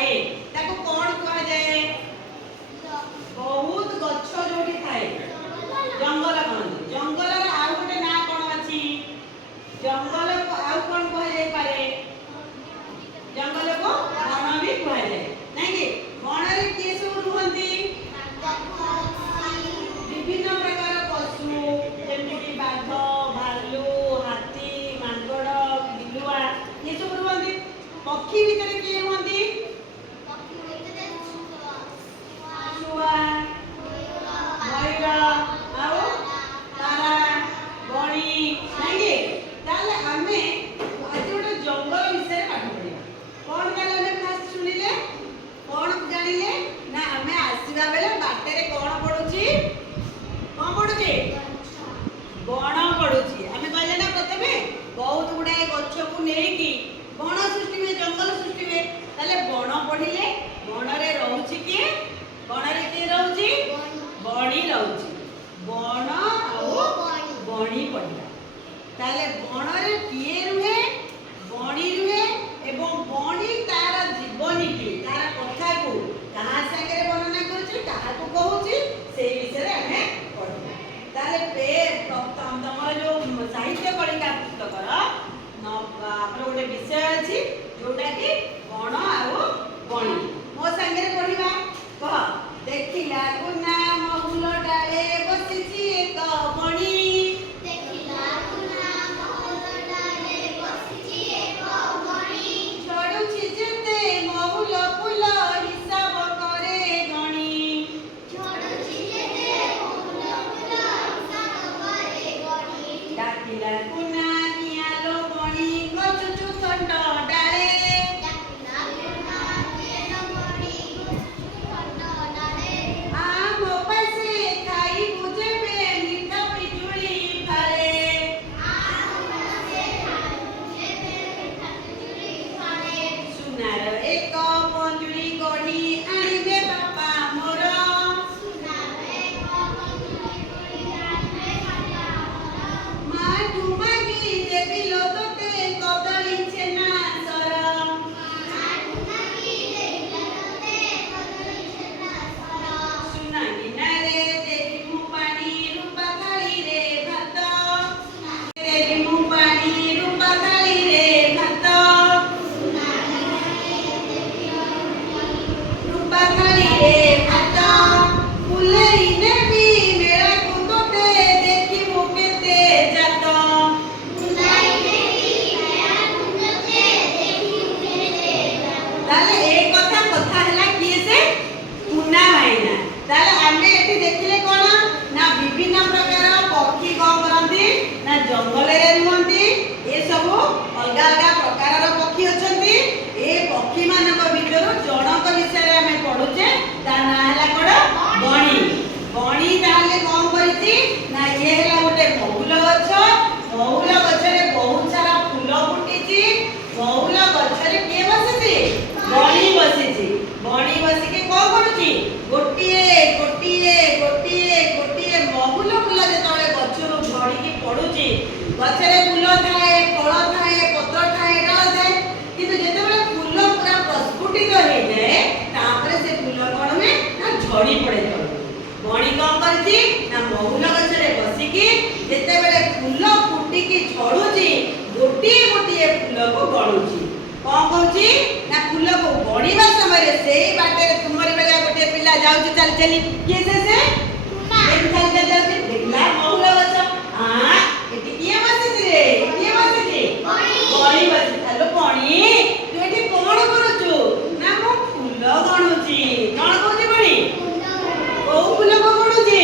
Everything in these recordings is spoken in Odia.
थाए ताको कोन कहा जाए बहुत गच्छ जोठी थाए जंगल कहନ୍ତି जंगल रे आउ गोटे ना कोन अछि जंगल को आउ कोन कहा जाय पारे जंगल को वन भी कहा जाए नहीं कि वन रे के सब रुहंती विभिन्न प्रकार पशु जेमि कि बाघ भालू हाथी मांगड़ बिलुआ ये सब रुहंती पक्षी भीतर के रुहंती शुआ मयूर आओ तारा बणी नहीं ताले हमें आज गोटे जंगल विषय पाठ पढ़िया कौन ताले हमें फास्ट सुनिले कौन जानिले ना हमें आसीबा बेले बाटे रे कौन पडुची कौन पडुची बण पडुची हमें कहले ना प्रथमे बहुत गुडाए गच्छ को नेकी बण सृष्टि में जंगल सृष्टि में ताले बण पढ़िले बण रे रहउची के बण रे के रहउची बणी रहउची बण आओ बणी पढ़िया ताले बण रे किए रुहे बणी रुहे एवं बणी तार जीवनी की तार कथा को कहा संगे वर्णना करछि कहा को कहउछि से विषय रे हमें पढ़िया ताले पे प्रथम तमर जो साहित्य कलिका पुस्तक रा आपन गोटे विषय अछि जोटा कि बण आओ बणी मो संगे पढ़िबा कह देखिला गुना महुल डाले बसिछि एक बणी देखिला गुना महुल डाले बसिछि एक बणी छडुछि जेते महुल फूल हिसाब करे गणी छडुछि जेते महुल फूल हिसाब करे गणी डाकिला गुना नियालो बणी गचुचु खंड डाले डाकिला गुना नियालो बणी गचुचु खंड डाले आम पैसे खाई बुझेबे मीठा पिजुली फाले आम से खाई जेते मीठा पिजुली फाले सुनार एक पंजुरी गढ़ी आनिबे बापा मोर सुनार एक पंजुरी गढ़ी आनिबे बापा मोर माठू मागी देवी लोतते कदली छेना सर माठू मागी देवी लोतते कदली छेना सर सुना गिनारे देवी मु पानी रूपा थाली रे भात देवी मु पानी रूपा थाली रे भात रूपा थाली रे भात फुलेरी नेबी मेरा कुतोते देखी मु केते जात फुलाई देवी मेरा कुतोते देखी मु केते जात ताले एक कथा हला किए से पुना भाईना ताले आमे एठी देखिले कोन ना विभिन्न प्रकार पक्षी कोन करंती ना जंगल रे रुहंती ए सब अलगा अलगा प्रकार रो पक्षी अछंती ए पक्षी मानक भितर जनक विषय रे हमें पढुचे ता ना हला कोन बणी बणी ताले कोन करिती ना ये हला गोटे महुल गछ रे बहुत सारा फूल फुटीची महुल गछ रे के बसिती बणी बसिची बणी बसी के कोन करूची गोटिए गोटिए गोटिए गोटिए महुल फूल जे तळे गछरु झड़ी के पडुची गछरे फूल थाए फल थाए पत्र थाए डाल थाए किंतु जेते बेले फूल पूरा प्रस्फुटित हो जाए तापर से फूल कोन में ना झड़ी पड़े तळे बणी कोन करची ना महुल गछरे बसी की जेते बेले फूल फुटी की झड़ुची गोटिए गोटिए फूल को गळुची कोन कहूची ना फूल को गणिबा समय रे सेही बाटे तुमरी बेला गोटे पिला जाउची चल चली के से पुना एक चल चल चल देखला महुल गछ आ एटी किए बसिती रे किए बसिती बणी बणी बसी हेलो बणी तू एटी कोन करूचु ना मो फूल गणुची कोन कहूची बणी ओ फूल को गणुची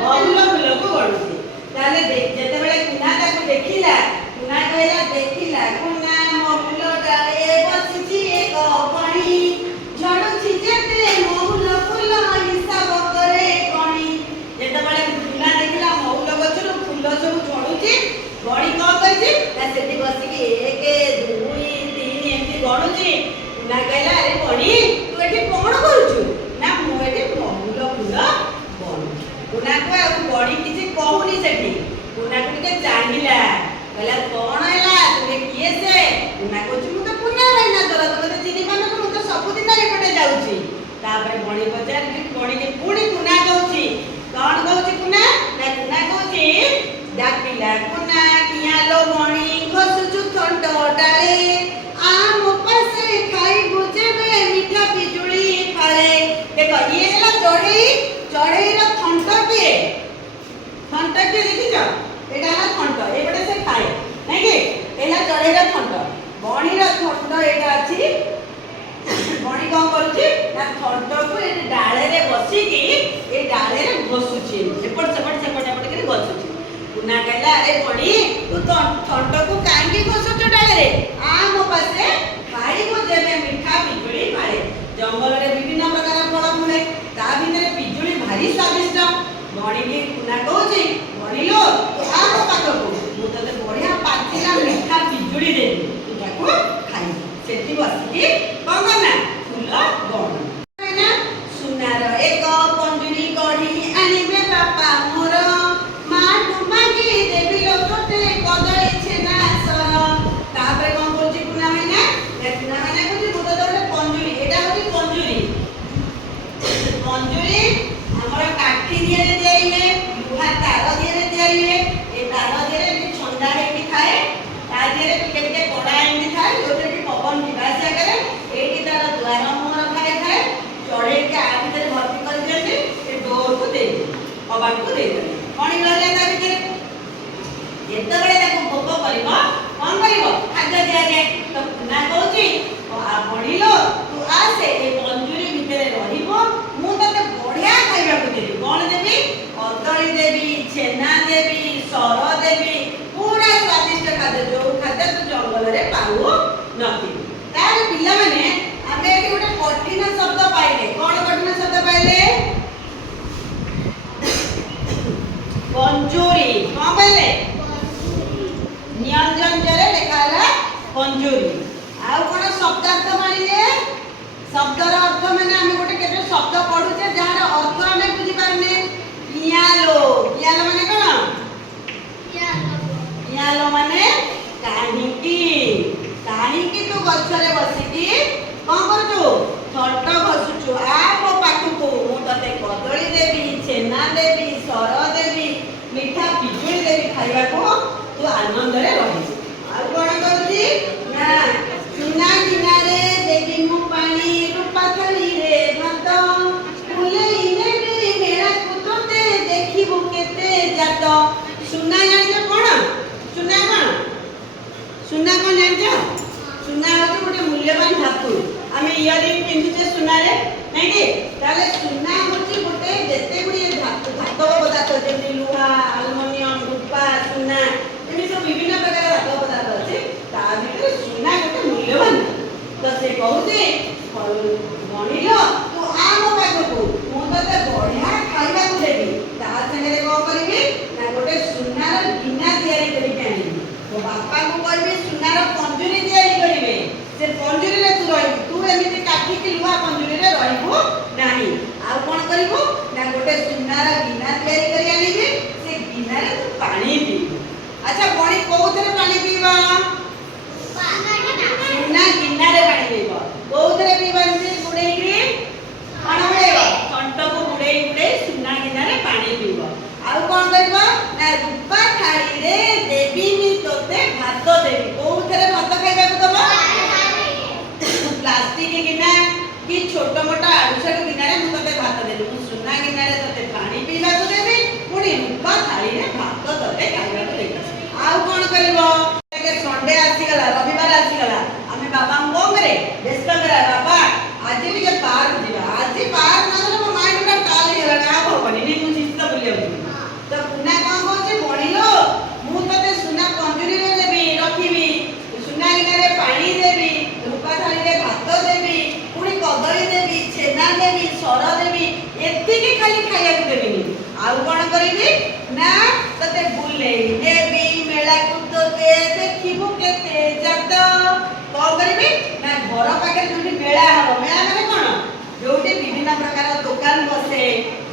महुल फूल को गणुची ताले देख जेते बेले कुना ताको देखिला कुना कहला देखिला कुना महुल डाले बसिची एक बणी झड़ुची जेते महुल फूल हिसाब करे गणी जेते बेले कुना देखिला महुल गछरु फूल सब झड़ुची बणी कोन करची ना सेठी बसिकी 1 2 3 एंती गणुची कुना कहला अरे बणी तू एठी कोन करूछु ना मु एठी महुल फूल बणी कुना को आ बणी किछि कहूनी सेठी कुना को के चाहिला कहला कोन हैला तू किए से कुना को छु तो पुना भाई ना तोरा तो चिनी पान को तो ये ହେଲା ଚଢେଇ ଚଢେଇର ଥଣ୍ଟ କିଏ ଦେଖିଛ ଏଟା ହେଲା ଥଣ୍ଟ ଏପଟେ ସେ ଖାଏ ନାଇଁ କି ଏଲା ଚଢେଇର ଥଣ୍ଟ ବଣିର ଥଣ୍ଟ ଏଟା ଅଛି ବଣି କଣ କରୁଛି ନା ଥଣ୍ଟକୁ ଏ ଡାଳରେ ବସିକି ଏ ଡାଳରେ ଘଷୁଛି ଏପଟ ସେପଟ କରି ଘଷୁଛି କୁନା କହିଲା ଆରେ ବଣି ତୁ ଥଣ୍ଟକୁ କାହିଁକି ଘଷୁଛୁ ଡାଳରେ ଆ ମୋ ପାଶେ ଖାଇବୁ ଯେବେ ମିଠା ପିଜୁଳି ମାଳେ ଜଙ୍ଗଲରେ ବିଭିନ୍ନ ପ୍ରକାର ଫଳ ଫଳେ ତା ଭିତରେ ପିଜୁଳି ଭାରି ସ୍ୱାଦିଷ୍ଟ ବଣିକି କୁନା କହୁଛି ବଣିଲୋ ତୁ ଆ ମୋ ପାଖକୁ ମୁଁ ତତେ ବଢିଆ ପାଚିଲା ମିଠା ପିଜୁଳି ଦେବି ତୁ ତାକୁ ଖାଇବୁ ସେଠି ବସିକି କଣ କରନା ଫୁଲ ଗଣୁ ସୁନାର ଏକ ପଞ୍ଜୁରୀ ଗଢ଼ି ଆଣିବେ ବାପା ମୋର ମାଠୁ ମାଗି ଦେବି ଲୋ ତୋତେ କଦଳୀ ଛେନା ସର ତାପରେ କଣ କରୁଛି କୁନା ଭାଇନା କହୁଛି ମୁଁ ତତେ ଗୋଟେ ପଞ୍ଜୁରୀ ଏଇଟା ହଉଛି ପଞ୍ଜୁରୀ ଆମର କାଠି ଦିହରେ ତିଆରି ହୁଏ ଲୁହା ତାର ଦିହରେ ତିଆରି ହୁଏ ଏ ତାର ଦିହରେ ଏମିତି ଛନ୍ଦା ହେଇକି ଥାଏ ତା ଦିହରେ ଟିକେ କଡା ଏମିତି ଥାଏ ଯୋଉଥିରେ କି ପବନ ଯିବା ଆସିବା କରେ ଏଇଠି ତାର ଦ୍ୱାର ମୁହଁ ଥାଏ ଚଢେଇକି ଆ ଭିତରେ ଭର୍ତ୍ତି କରିଦିଅନ୍ତି ଏ ଡୋରକୁ ଦେଇଦିଅନ୍ତି କବାଟକୁ ଦେଇଦିଅନ୍ତି କଣ ରହିଲା ତା ଭିତରେ ଯେତେବେଳେ ତାକୁ ଭୋକ କରିବ କଣ କରିବ ଖାଦ୍ୟ ଦିଆଯାଏ ତ କୁନା କହୁଛି ବଣିଲୋ ତୁ ଆସେ ଏ ପଞ୍ଜୁରୀ ଭିତରେ ରହିବ ମୁଁ ତତେ ବଢିଆ ଖାଇବାକୁ ଦେବି କଣ ଦେବି କଦଳୀ ଦେବି ଛେନା ଦେବି ସର ଦେବି ପୁରା ସ୍ୱାଦିଷ୍ଟ ଖାଦ୍ୟ ଯୋଉ ଖାଦ୍ୟ ତୁ ଜଙ୍ଗଲରେ ପାଉ ନଥିବୁ ତାହେଲେ ପିଲାମାନେ ଆମେ ଏଠି ଗୋଟେ କଠିନ ଶବ୍ଦ ପାଇଲେ କଣ କଠିନ ଶବ୍ଦ ପାଇଲେ ପଞ୍ଜୁରୀ କଣ ପାଇଲେ ନିୟଞ୍ଜନରେ ଲେଖା ହେଲା ପଞ୍ଜୁରୀ ଆଉ କଣ ଶବ୍ଦାର୍ଥ ମାନିଲେ ଶବ୍ଦର ଅର୍ଥ ମାନେ ଆମେ ଗୋଟେ କେବେ ଶବ୍ଦ ପଢୁଛେ ଯାହାର ଅର୍ଥ ଆମେ ବୁଝିପାରୁନେ ପିଆଲୋ ମାନେ କଣ ପିଆଲୋ ମାନେ କାହିଁକି ତୁ ଗଛରେ ବସିକି କଣ କରୁଛୁ ଥଣ୍ଟ ଘଷୁଛୁ ଆ ମୋ ପାଖକୁ ମୁଁ ତତେ କଦଳୀ ଦେବି ଛେନା ଦେବି ସର ଦେବି ମିଠା ପିଜୁଳି ଦେବି ଖାଇବାକୁ ତୁ ଆନନ୍ଦରେ ରହିବୁ ଆଉ କଣ କରୁଛି ନା ସୁନା ଗିନାରେ ଦେବି ମୁଁ ପାଣି ରୂପା ଥାଳିରେ ଭାତ ଫୁଲେଇ ନେବି ମେଳାକୁ ତୋତେ ଦେଖିବୁ କେତେ ଜାତ ସୁନା ଜାଣିଛ କଣ ସୁନା କଣ ଜାଣିଛ ସୁନା ହଉଛି ଗୋଟେ ମୂଲ୍ୟବାନ ଧାତୁ ଆମେ ଇୟରିଂ ପିନ୍ଧୁଛେ ସୁନାରେ ନାଇଁ କି ତାହେଲେ ସୁନା ହଉଛି ଗୋଟେ ଯେତେ ଗୁଡ଼ିଏ ଧାତବ ପଦାର୍ଥ ଯେମିତି ଲୁହା ଆଲୁମିନିୟମ ରୂପା ସୁନା ଏମିତି ସବୁ ବିଭିନ୍ନ ପ୍ରକାର ଧାତବ ପଦାର୍ଥ ଅଛି ତା ଭିତରେ ସୁନା ଗୋଟେ ମୂଲ୍ୟବାନ ତ ସେ କହୁଛି ବଣିଲୋ ତୁ ଆ ମୋ ପାଖକୁ ମୁଁ ତତେ ବଢିଆ ଖାଇବାକୁ ଦେବି ତା ସାଙ୍ଗରେ କଣ କରିବି ନା ଗୋଟେ ସୁନାର ଗିନା ତିଆରି କରିକି ଆଣିବି ମୋ ବାପାଙ୍କୁ କହିବି ସୁନାର ପଞ୍ଜୁରୀ ତିଆରି କରିବେ ସେ ପଞ୍ଜୁରୀରେ ତୁ ରହିବୁ ତୁ ଏମିତି କାଠିକି ଲୁହା ପଞ୍ଜୁରୀରେ ରହିବୁ ନାହିଁ ଆଉ କଣ କରିବୁ ନା ଗୋଟେ ସୁନାର ଗିନା ତିଆରି କରି ଆଣିବି ସେ ଗିନାରେ ତୁ ପାଣି ପିଇବୁ ଆଚ୍ଛା ବଣି କୋଉଥିରେ ପାଣି ପିଇବା ସୁନା ଗିନାରେ ପାଣି ପିଇବ କୋଉଥିରେ ପିଇବା ଏମିତି ବୁଡେଇକି କଣ ବୁଡେଇବ ଥଣ୍ଟକୁ ବୁଡେଇ ସୁନା ଗିନାରେ ପାଣି ପିଇବ ଆଉ କଣ କରିବ ନା ରୂପା ଥାଳିରେ ଦେବି ତୋତେ ଭାତ ଦେବି କୋଉଥିରେ ଭାତ ଖାଇବାକୁ ଦବ ପ୍ଲାଷ୍ଟିକ ଗିନା କି ଛୋଟ ମୋଟ ଆଡୁସାଡୁ ଗିନାରେ ମୁଁ ତତେ ଭାତ ଦେବି ମୁଁ ସୁନା ଗିନାରେ ତତେ ପାଣି ପିଇବାକୁ ଦେବି ପୁଣି ରୂପା ଥାଳିରେ ଭାତ ତତେ ଖାଇବାକୁ ଦେବି ଆଉ କଣ କରିବ ସଣ୍ଡେ ଆସିଗଲା ରବିବାର ଆସିଗଲା ଆମେ ବାବାଙ୍କୁ କଣ କରେ ବ୍ୟସ୍ତ କରା ବାବା ଆଜି ଟିକେ ପାର୍କ ଯିବା ଆଜି ପାର୍କ ନଗଲେ ମୋ ମାଇଣ୍ଡ ପୁରା ଟାଲ ହେଇଗଲାଣି ଆଉ ହବନି ମୁଁ ଚିନ୍ତା ବୁଲିବାକୁ ତ କୁନା କଣ କହୁଛି ବଣିଲୋ ମୁଁ ତତେ ସୁନା ପଞ୍ଜୁରୀରେ ଦେବି ରଖିବି ସୁନା ଗିନାରେ ପାଣି ଦେବି ରୂପା ଥାଳିରେ ଭାତ ଦେବି ପୁଣି କଦଳୀ ଦେବି ଛେନା ଦେବି ସର ଦେବି ଏତିକି ଖାଲି ଖାଇବାକୁ ଦେବିନି ଆଉ କଣ କରିବି ନା ତତେ ବୁଲେଇ ନେବି ମେଳାକୁ ତୋତେ ଦେଖିବୁ କେତେ ଜାତ କଣ କରିବି ନା ଘର ପାଖରେ ଯୋଉଠି ମେଳା ହବ ମେଳା ମାନେ କଣ ଯୋଉଠି ବିଭିନ୍ନ ପ୍ରକାର ଦୋକାନ ବସେ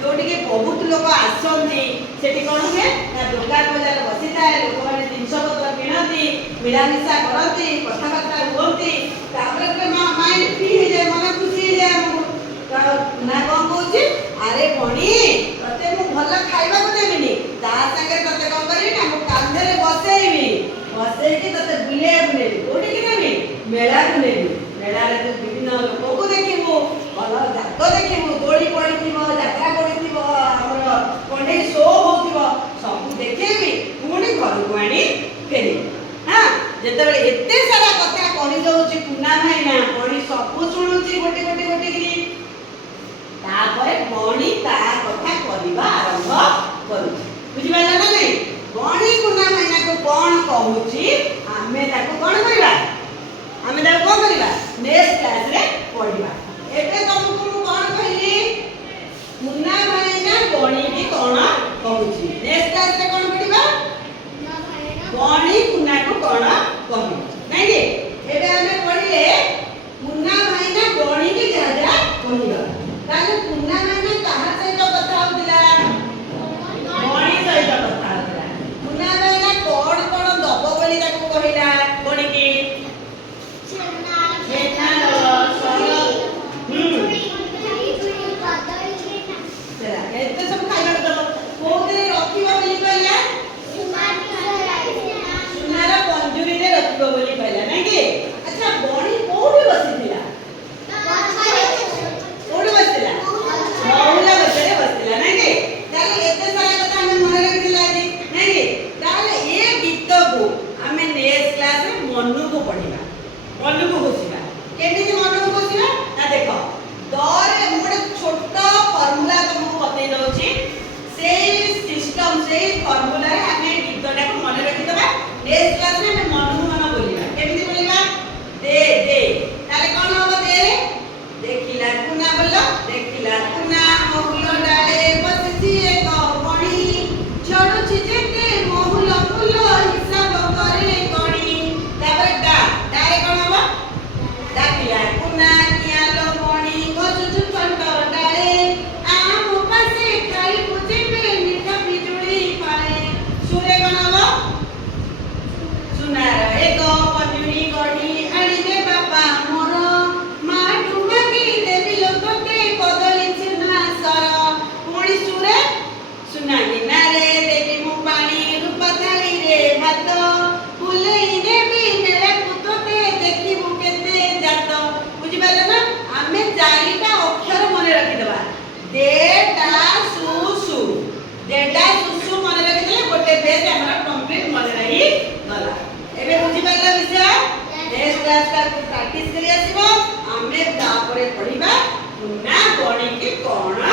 ଯୋଉଠିକି ବହୁତ ଲୋକ ଆସନ୍ତି ସେଠି କଣ ହୁଏ ନା ଦୋକାନ ବଜାର ବସିଥାଏ ଲୋକମାନେ ଜିନିଷ ପତ୍ର କିଣନ୍ତି ମିଳାମିଶା କରନ୍ତି କଥାବାର୍ତ୍ତା ହୁଅନ୍ତି ତାପରେ ଗୋଟେ ମାଇଣ୍ଡ ଫ୍ରି ହେଇଯାଏ ମନ ଖୁସି ହେଇଯାଏ ଆମକୁ ନା କଣ କହୁଛି ଆରେ ବଣି ତତେ ମୁଁ ଭଲ ଖାଇବାକୁ ଦେବିନି ତା ସାଙ୍ଗରେ ତତେ କଣ କରିବି ନା ମୁଁ କାନ୍ଧରେ ବସେଇକି ତତେ ବୁଲେଇବାକୁ ନେବି କୋଉଠିକି ନେବି ମେଳାକୁ ନେବି ମେଳାରେ ତୁ ବିଭିନ୍ନ ଲୋକଙ୍କୁ ଦେଖିବୁ ଭଲ ଜାତ ଦେଖିବୁ ଦୋଳି ପଡେ କହୁଛି ଆମେ ତାକୁ କ'ଣ କରିବା ଆମେ ତାକୁ କ'ଣ କରିବା ନେକ୍ସଟ କ୍ଲାସରେ ପଢିବା। ଏବେ ତମକୁ ମୁଁ କ'ଣ କହିଲି ମୁନା ଭାଇନା ଗଣିକି କ'ଣ କହୁଛି ନେକ୍ସଟ କ୍ଲାସରେ କ'ଣ ପଢିବା ଗଣି କୁନାକୁ କ'ଣ କହିବ ନାଇଁ କି ଏବେ ଆମେ ପଢିଲେ ମୁନା ଭାଇନା ଗଣିକି ଯାହା ଯାହା କହିବା ତାହେଲେ ମୁନା ଭାଇନା କାହା ସହିତ କଥା ହଉଥିଲା ଗଣି ସହିତ କଥା ହଉଥିଲା। ମୁନା ଭାଇନା କ'ଣ କ'ଣ ଦବ ବୋଲି ତାକୁ କହିଲା ଗଣିକି ଛେନା ଦବ ଏତେ ସବୁ ଖାଇବାକୁ ଦବ କୋଉଥିରେ ରଖିବ ବୋଲି କହିଲା ସୁନାର ପଞ୍ଜୁରୀରେ ରଖିବ ବୋଲି କହିଲା ନାଇଁ କି। ଆଚ୍ଛା ଗଣି କୋଉଠି ବସିଥିଲା କୋଉଠି ବସିଥିଲା ମହୁଲା ଗଛରେ ବସିଥିଲା ନାଇଁ କି। ତାହେଲେ ଏତେ ସାରା କଥା ଆମେ ମନେ ରଖିଥିଲା ଆଜି ନାଇଁ କି। ତାହେଲେ ଏ ଗୀତକୁ ଆମେ ନେକ୍ସଟ କ୍ଲାସରେ ମନକୁ ପଢିବା ମନକୁ ଘୋଷିବା। କେମିତି ମନକୁ ଘୋଷିବା ନା ଦେଖ ଦରେ ମୁଁ ଗୋଟେ ଛୋଟ ଫର୍ମୁଲା ତମକୁ ବତେଇ ଦଉଛି ସେଇ ସିଷ୍ଟମ ସେଇ ଫର୍ମୁଲାରେ ଆମେ ଗୀତଟାକୁ ମନେ ରଖିଦେବା। ନେକ୍ସଟ କ୍ଲାସରେ ଆମେ ମନକୁ ମନ ବୋଲିବା। କେମିତି ବୋଲିବା ଦେ ଦେ ତାହେଲେ କ'ଣ ହବ ଦେ ଦେଖିଲା କୁନା ବୋଲ ଦେଖିଲା କୁନା ମହୁଲ ଡାଳେ ବସିଛି ଏକ ଗଣି ଝଡୁଛି ଯେତେ ମହୁଲ ଫୁଲ ହିସାବ କରେ ଗଣି। ତାପରେ ଡା ଡାରେ କ'ଣ ହବ ଡାକିଲା କୁନା କିଆଲୋ ଗଣି ଘଷୁଛୁ ଥଣ୍ଟ ଡାଳେ ଆମ ପାଶେ ଖାଇବୁ ଯେବେ ମିଠା ପିଜୁଳି ଫାଳେ। ସୁରେ କ'ଣ ହବ ସୁନାର ଏକ ପଞ୍ଜୁରୀ ଗଢ଼ି ଆଣିବେ ବାପା ମୋର ମାଠୁ ମାଗି ଦେବି ଲୋକତେ କଦଳୀ ଛେନା ସର। ପୁଣି ସୁରେ ସୁନା ଗିନାରେ ଦେବି ମୁଁ ପାଣି ରୂପା ଥାଳିରେ ଭାତ ବୁଲେଇ ନେବି ମେଳାକୁ ତୋତେ ଦେଖିବୁ କେତେ ଜାତ। ବୁଝିପାରିଲ ନା ଆମେ ଚାରିଟା ଅକ୍ଷର ମନେ ରଖିଦେବା ଦେ ଟା ସୁ ସୁ ଦେଟା ସୁସୁ ମନେ ରଖିଦେଲେ ଗୋଟେ ପେଜ ଆମର କମ୍ପ୍ଲିଟ ମନେ ରହି ଗଲା। ଏବେ ବୁଝିପାରିଲ ବିଷୟ ନେକ୍ସଟ କ୍ଲାସ ଟା ପ୍ରାକ୍ଟିସ କରି ଆସିବ ଆମେ ତାପରେ ପଢିବା କୁନା ଗଣିକି କ'ଣ